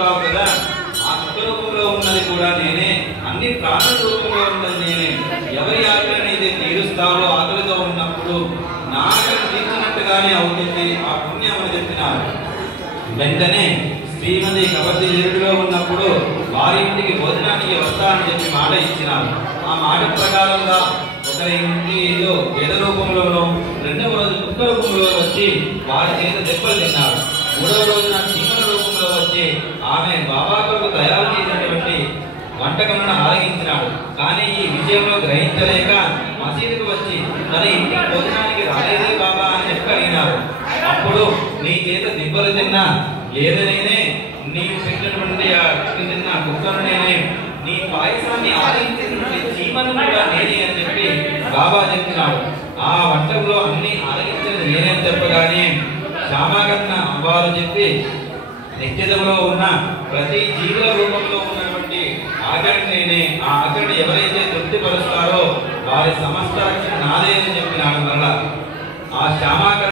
బాబు కదా, ఆ సుఖ రూపంలో ఉన్నది కూడా నేనే, అన్ని ప్రాణ రూపంలో ఉన్నది నేనే. ఎవరి ఆకలిని అయితే తీరుస్తావో ఆకలితో ఉన్నప్పుడు నా ఆకలిని తీర్చినట్టుగానే అవుతుంది ఆ పుణ్యం అని చెప్పినారు. వెంటనే శ్రీమతి కబర్ది నిరుడిలో ఉన్నప్పుడు వారి ఇంటికి భోజనానికి వస్తానని చెప్పి మాట ఇచ్చినారు. ఆ మాట ప్రకారంగా ఒకరి ఇంటిలో వేద రూపంలోనూ, రెండవ రోజు కుక్క రూపంలో వచ్చి వారి చేత దెబ్బలు తిన్నారు. మూడవ రోజున చీమల రూపంలో వచ్చి ఆమె బాబా కొరకు తయారు చేసినటువంటి వంటకములను ఆరగించినాడు. కానీ ఈ విషయంలో గ్రహించలేక మసీదుకు వచ్చి తన ఇంటికి భోజనానికి రాలేదే బాబా అని చెప్పి అడిగినారు. అప్పుడు నీ చేత దెబ్బలు తిన్నా ఏదైనా, నీవు పెట్టినటువంటి తిన్న కుక్కను నేనే, నీ పాయసాన్ని ఆరగించినటువంటి చీమను కూడా నేనే అని చెప్పి బాబా చెప్పినాడు. ఆ వంటంలో అన్ని ఆరగించినది నేనేని చెప్పగానే శ్యామాకర్ణ అమ్మవారు చెప్పి నిత్యతంలో ఉన్న ప్రతి జీవుల రూపంలో ఉన్నటువంటి ఆకలి నేనే, ఆ ఆకలిని ఎవరైతే తృప్తిపరుస్తారో వారి సమస్త రక్షణ నాదే అని చెప్పినాడు. మరలా ఆ శ్యామాకర్ణ